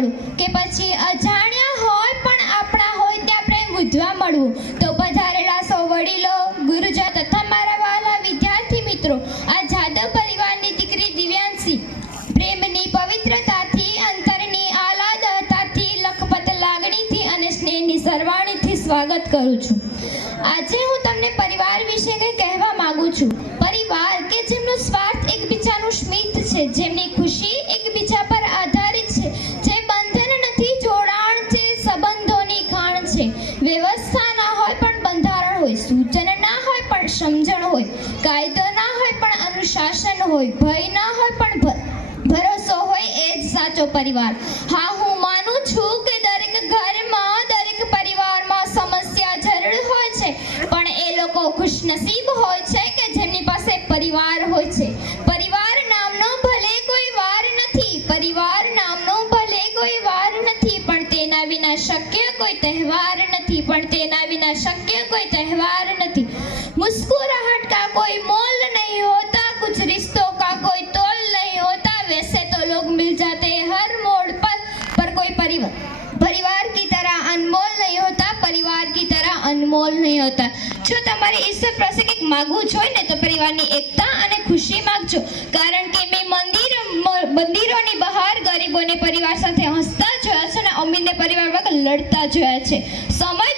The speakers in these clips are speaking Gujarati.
મળવું કે પછી અજાણ્યા હોય પણ આપણા હોય ત્યાં પ્રેમ બુધવા મળવું. તો પધારેલા સૌ વડીલો ગુરુજા તથા મારા વાલા વિદ્યાર્થી મિત્રો, આ જાદવ પરિવારની દીકરી દિવ્યાંશી, પ્રેમની પવિત્રતાથી, અંતરની આહલાદતાથી, લખપત લાગણીથી અને સ્નેહની સરવાણીથી સ્વાગત કરું છું. આજે હું તમને વ્યવસ્થા ના હોય પણ બંધારણ હોય, સૂચન ના હોય પણ સમજણ હોય, કાયદો ના હોય પણ અનુશાસન હોય, ભય ના હોય પણ ભરોસો હોય એ જ સાચો પરિવાર. હા, હું માનું છું કે દરેક ઘરમાં, દરેક પરિવારમાં સમસ્યા જરૂર હોય છે, પણ એ લોકો ખુશનસીબ હોય છે કે જેમની પાસે પરિવાર હોય છે. પરિવાર નામનો ભલે કોઈ વાર નથી, પરિવાર નામનો ભલે કોઈ વાર નથી, પણ તેના વિના શક્ય કોઈ તહેવાર પણ તેના વિના શક્ય કોઈ તહેવાર નથી मुस्कुराहट का कोई मोल नहीं होता कुछ रिश्तों का कोई तोल नहीं होता वैसे तो लोग मिल जाते हैं हर मोड़ पर पर कोई परिवार परिवार की तरह अनमोल नहीं होता परिवार की तरह अनमोल नहीं होता જો તમારે ઈશ્વર પાસે કંઈક માગવું જ હોય ને તો પરિવારની એકતા અને ખુશી માગજો કારણ કે મેં મંદિર મ- મંદિરોની બહાર ગરીબોને પરિવાર સાથે હસતા જોયા છે અને અમીરને પરિવાર વગર લડતા જોયા છે સમય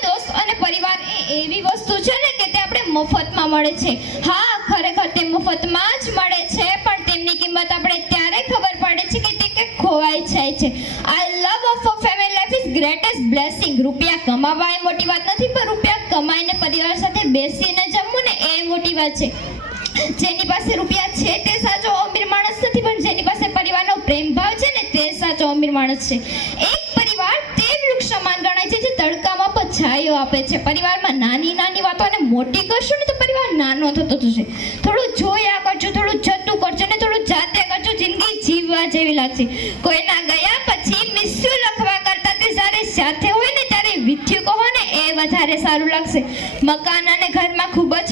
એવી વસ્તુ છે ને કે તે આપણે મફતમાં મળે છે. હા, ખરેખર તે મફતમાં જ મળે છે, પણ તેમની કિંમત આપણે ત્યારે ખબર પડે છે કે તે કે ખોવાઈ જાય છે. આ love of a family life is greatest blessing રૂપિયા કમાવા એ મોટી વાત નથી, પણ રૂપિયા કમાઈને પરિવાર સાથે બેસીને જમવું ને એ મોટી વાત છે. જેની પાસે રૂપિયા છે તે સાચો અમીર માણસ નથી, પણ જેની પાસે પરિવારનો પ્રેમ ભાવ છે ને તે સાચો અમીર માણસ છે. એક પરિવાર તે વૃક્ષ સમાન ગણાય છે જે તડકામાં પણ આપે છે. પરિવારમાં નાની નાની વાતોને મોટી કરશો ને તો પરિવાર નાનો થતો જશે. થોડું જોયા કરજો, થોડું જતું કરજો ને થોડું જાતે કરજો, જિંદગી જીવવા જેવી લાગશે. કોઈના ગયા પછી મિસ્યુ લખવા કરતા તે જ્યારે સાથે હોય ને ત્યારે વિથ્યું કહો ને એ વધારે સારું લાગશે. મકાન અને ઘરમાં ખૂબ જ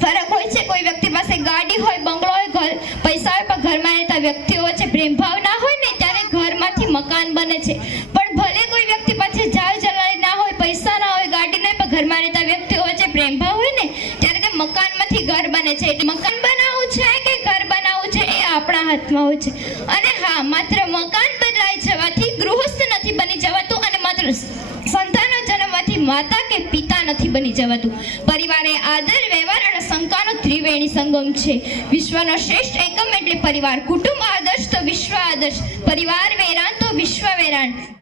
ફરક હોય છે. કોઈ વ્યક્તિ પાસે ગાડી હોય, બંગલો હોય, ઘર, પૈસા હોય, પણ ઘરમાં રહેતા વ્યક્તિઓ વચ્ચે પ્રેમભાવ ના હોય ને ત્યારે ઘરમાંથી મકાન બને છે. પણ ભલે મકાનમાંથી ઘર બને છે. એટલે મકાન બનાવવું છે કે ઘર બનાવવું છે એ આપણા હાથમાં હોય છે. અને હા, માત્ર મકાન બદલાઈ જવાથી ગૃહસ્થ નથી બની જવાતું અને માત્ર સંતાનો જન્મવાથી માતા કે પિતા નથી બની જવાતું. પરિવારે આદર, વ્યવહાર અને શંકાનો ત્રિવેણી સંગમ છે. વિશ્વનો શ્રેષ્ઠ એકમ એટલે પરિવાર. કુટુંબ આદર્શ તો વિશ્વ આદર્શ. પરિવાર વેરાન તો વિશ્વ વેરાન.